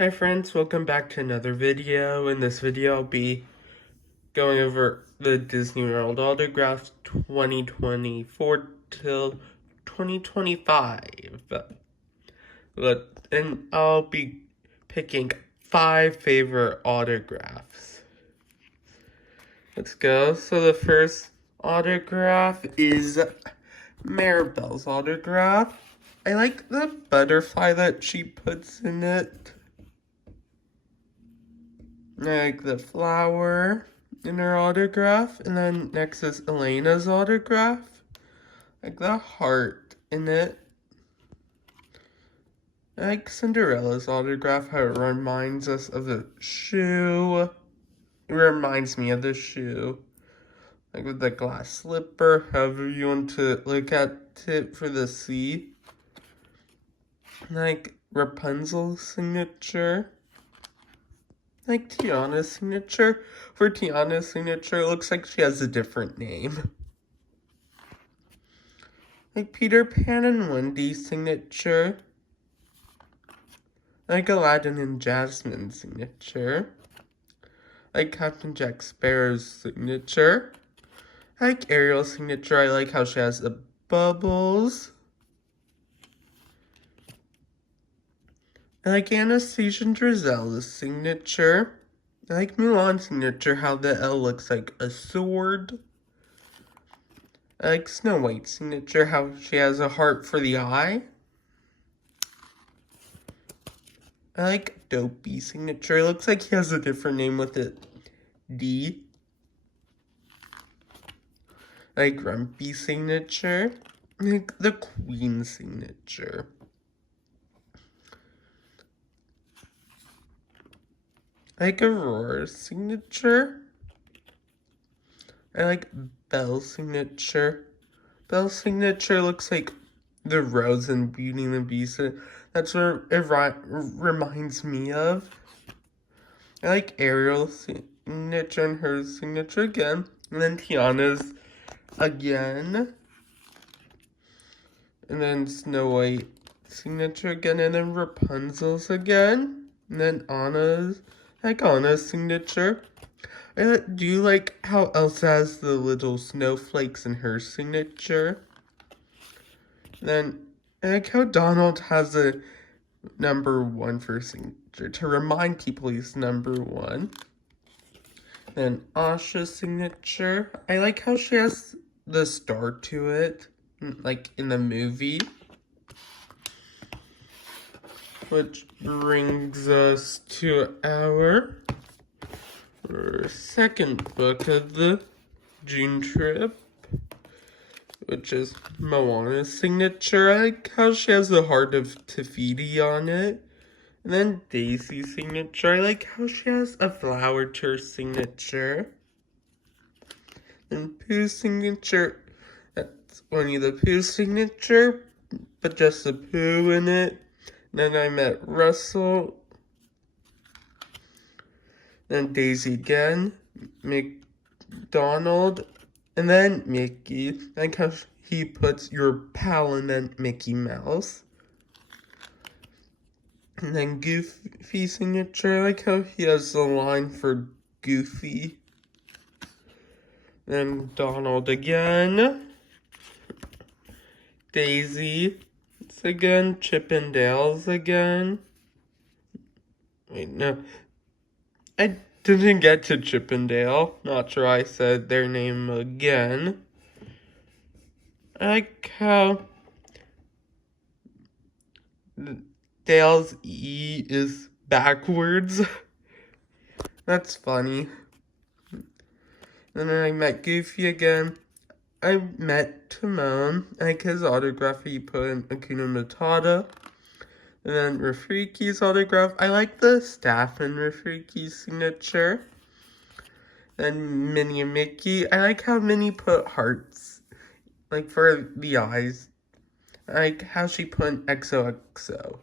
Hi friends, welcome back to another video. In this video, I'll be going over the Disney World Autographs 2024 till 2025. And I'll be picking 5 favorite autographs. Let's go. So the first autograph is Maribel's autograph. I like the butterfly that she puts in it. Like the flower in her autograph, and then next is Elena's autograph, like the heart in it. I like Cinderella's autograph, how it reminds us of the shoe. It reminds me of the shoe, like with the glass slipper, however you want to look at it for the C. Like Rapunzel's signature. Like Tiana's signature. For Tiana's signature, it looks like she has a different name. Like Peter Pan and Wendy's signature. Like Aladdin and Jasmine's signature. Like Captain Jack Sparrow's signature. I like Ariel's signature. I like how she has the bubbles. I like Anastasia and Drizel's signature. I like Mulan's signature, how the L looks like a sword. I like Snow White's signature, how she has a heart for the eye. I like Dopey's signature. It looks like he has a different name with it. D. I like Grumpy's signature. I like the Queen's signature. I like Aurora's signature. I like Belle's signature. Belle's signature looks like the rose in Beauty and the Beast. That's what it reminds me of. I like Ariel's signature and her signature again. And then Tiana's again. And then Snow White signature again. And then Rapunzel's again. And then Anna's. I like Anna's signature. I do like how Elsa has the little snowflakes in her signature. Then I like how Donald has a #1 for signature to remind people he's #1. Then Asha's signature. I like how she has the star to it, like in the movie. Which brings us to our second book of the June trip, which is Moana's signature. I like how she has the heart of Te-Fiti on it. And then Daisy's signature. I like how she has a flower to her signature. And Pooh's signature. That's Winnie the Pooh's signature, but just a Pooh in it. Then I met Russell. Then Daisy again. McDonald. And then Mickey. I like how he puts your pal and then Mickey Mouse. And then Goofy signature, I like how he has the line for Goofy. Then Donald again. Daisy. It's again. Chippendales again. Wait, no. I didn't get to Chippendale. Not sure I said their name again. I like how Dale's E is backwards. That's funny. Then I met Goofy again. I met Timon. I like his autograph he put in Hakuna Matata. And then Rafriki's autograph. I like the staff in Rafriki's signature. Then Minnie and Mickey. I like how Minnie put hearts, like for the eyes. I like how she put XOXO.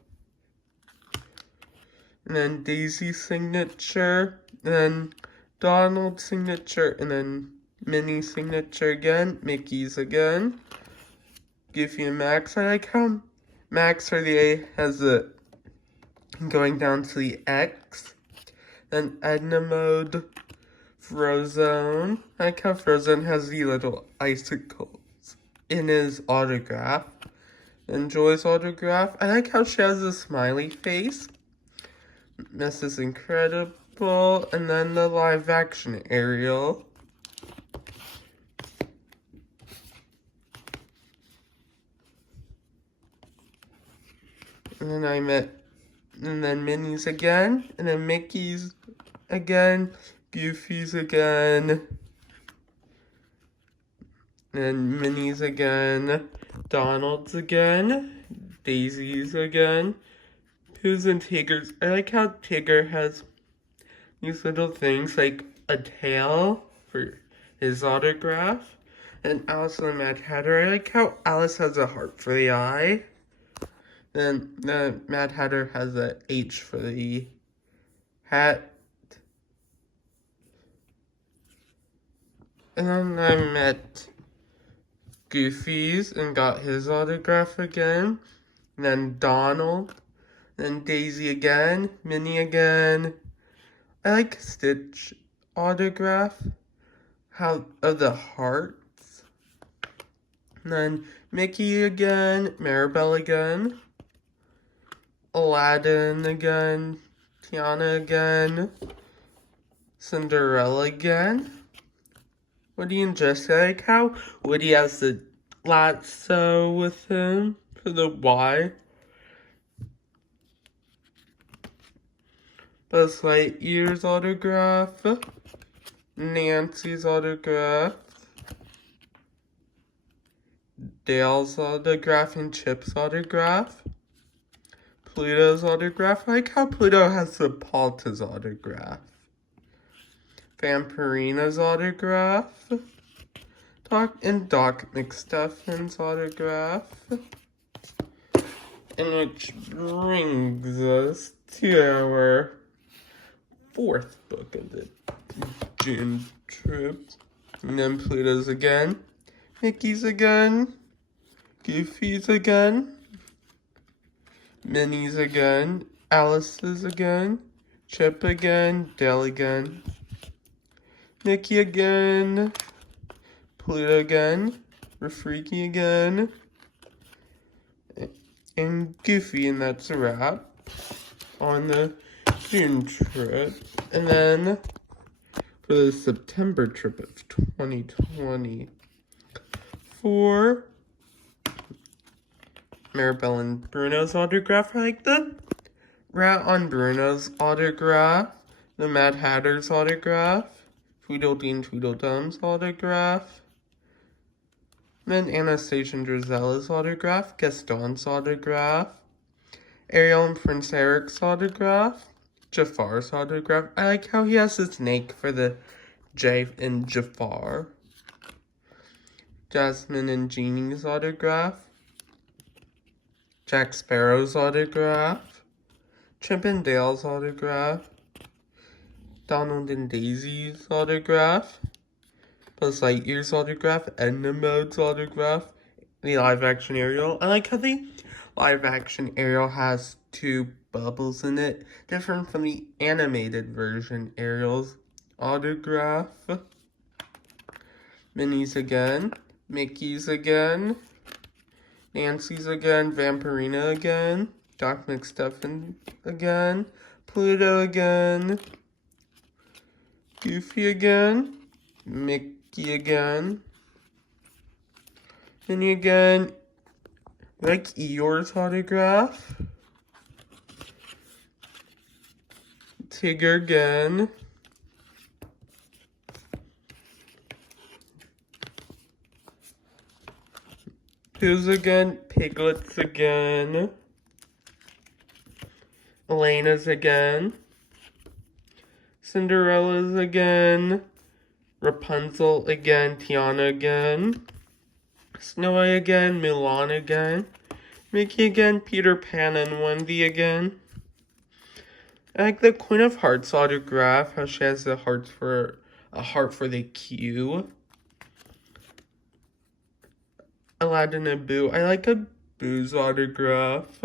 And then Daisy's signature. And then Donald's signature. And then Minnie's signature again. Mickey's again. Goofy and Max. I like how Max for the A has a going down to the X, then Edna mode, Frozone. I like how Frozone has the little icicles in his autograph. Then Joy's autograph. I like how she has a smiley face. Mrs. Incredible, and then the live action Ariel. And then Minnie's again, and then Mickey's again, Goofy's again, and Minnie's again, Donald's again, Daisy's again, Pooh's and Tigger's. I like how Tigger has these little things like a tail for his autograph, and Alice and the Mad Hatter. I like how Alice has a heart for the eye. Then the Mad Hatter has a H for the hat. And then I met Goofy's and got his autograph again. And then Donald. Then Daisy again. Minnie again. I like Stitch autograph. How of the hearts. And then Mickey again. Maribel again. Aladdin again, Tiana again, Cinderella again, Woody and Jessica. I like how Woody has the lasso with him for the Y. Buzz Lightyear's autograph, Nancy's autograph, Dale's autograph, and Chip's autograph. Pluto's autograph. I like how Pluto has the Palta's autograph. Vampirina's autograph. Doc McStuffins' autograph. And which brings us to our fourth book of the June trip. And then Pluto's again. Mickey's again. Goofy's again. Minnie's again, Alice's again, Chip again, Dale again, Mickey again, Pluto again, Rafiki again, and Goofy, and that's a wrap on the June trip. And then for the September trip of 2024, Maribel and Bruno's autograph. I like the rat on Bruno's autograph, the Mad Hatter's autograph, Tweedledee and Tweedledum's autograph, then Anastasia and Drizella's autograph, Gaston's autograph, Ariel and Prince Eric's autograph, Jafar's autograph. I like how he has a snake for the J in Jafar. Jasmine and Jeannie's autograph, Jack Sparrow's autograph, Chip and Dale's autograph, Donald and Daisy's autograph, Buzz Lightyear's autograph, Edna Mode's autograph, the live-action Ariel. I like how the live-action Ariel has two bubbles in it, different from the animated version Ariel's autograph. Minnie's again, Mickey's again, Nancy's again, Vampirina again, Doc McStuffins again, Pluto again, Goofy again, Mickey again, Minnie again, like Eeyore's autograph, Tigger again, Pooh's again, Piglet's again, Elena's again, Cinderella's again, Rapunzel again, Tiana again, Snow White again, Mulan again, Mickey again, Peter Pan and Wendy again. I like the Queen of Hearts autograph, how she has a heart for the Q. Aladdin and Boo. I like a Boo's autograph.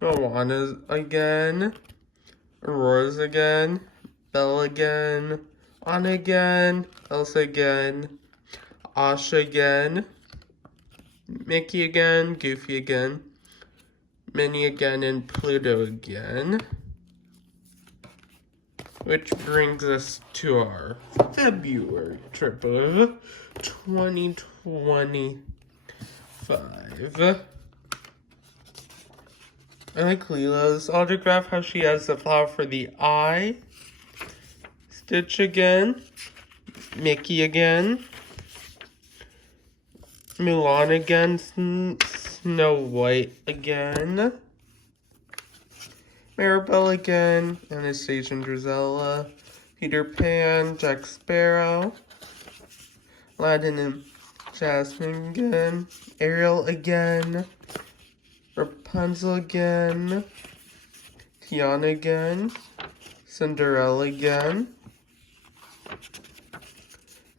Moana's again. Aurora's again. Belle again. Anna again. Elsa again. Asha again. Mickey again. Goofy again. Minnie again, and Pluto again. Which brings us to our February trip of 2025. I like Lila's autograph, how she has the flower for the eye. Stitch again. Mickey again. Mulan again. Snow White again. Maribel again. Anastasia and Drizella. Peter Pan. Jack Sparrow. Aladdin and Jasmine again. Ariel again. Rapunzel again. Tiana again. Cinderella again.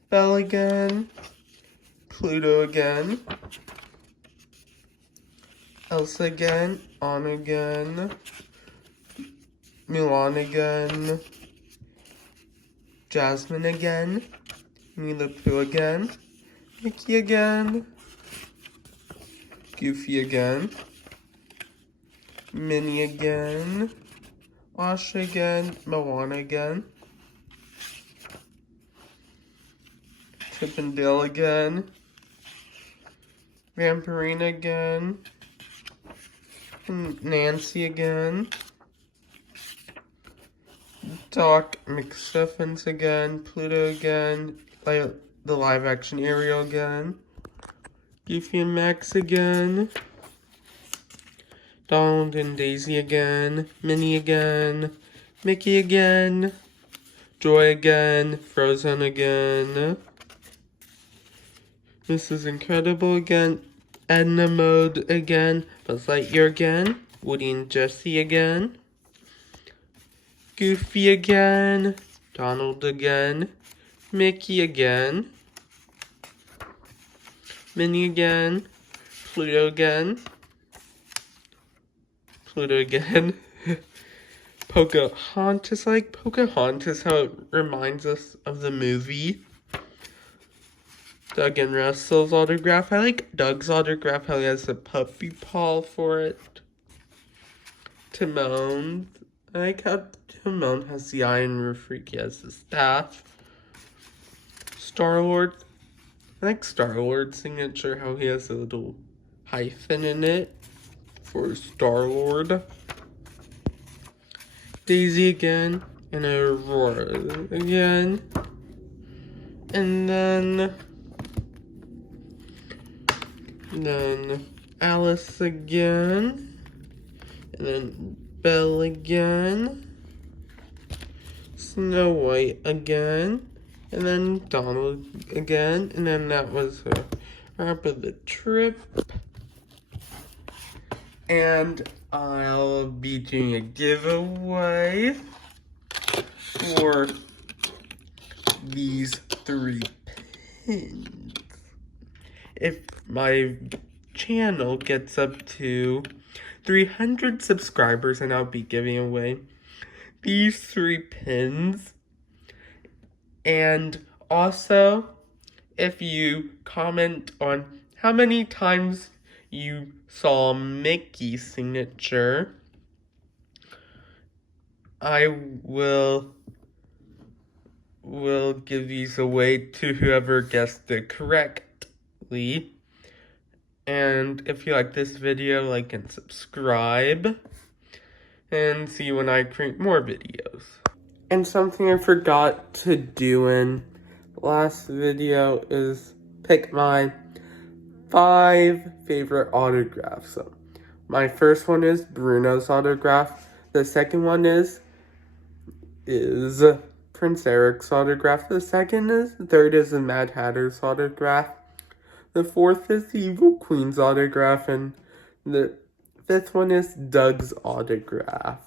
Belle again. Pluto again. Elsa again. Anna again. Mulan again. Jasmine again. Winnie the Pooh again. Mickey again. Goofy again. Minnie again. Asha again. Moana again. Chip and Dale again. Vampirina again. Nancy again. Doc McStuffins again. Pluto again. The live action Ariel again. Goofy and Max again. Donald and Daisy again. Minnie again. Mickey again. Joy again. Frozen again. This is Incredible again. Edna Mode again. Buzz Lightyear again. Woody and Jessie again. Goofy again. Donald again. Mickey again. Minnie again. Pluto again. Pluto again. Pocahontas, like Pocahontas, how it reminds us of the movie. Doug and Russell's autograph. I like Doug's autograph, how he has a puppy paw for it. Timon. I like how Timon has the eye and Rafiki has the staff. Star-Lord. I like Star-Lord's signature, how he has a little hyphen in it for Star-Lord. Daisy again, and Aurora again. And then Alice again. And then Belle again. Snow White again. And then Donald again. And then that was a wrap of the trip. And I'll be doing a giveaway for these 3 pins. If my channel gets up to 300 subscribers, and I'll be giving away these 3 pins. And also, if you comment on how many times you saw Mickey's signature, I will give these away to whoever guessed it correctly. And if you like this video, like and subscribe, and see you when I create more videos. And something I forgot to do in the last video is pick my 5 favorite autographs. So my first one is Bruno's autograph. The second one is Prince Eric's autograph. The third is the Mad Hatter's autograph. The fourth is the Evil Queen's autograph, and the fifth one is Doug's autograph.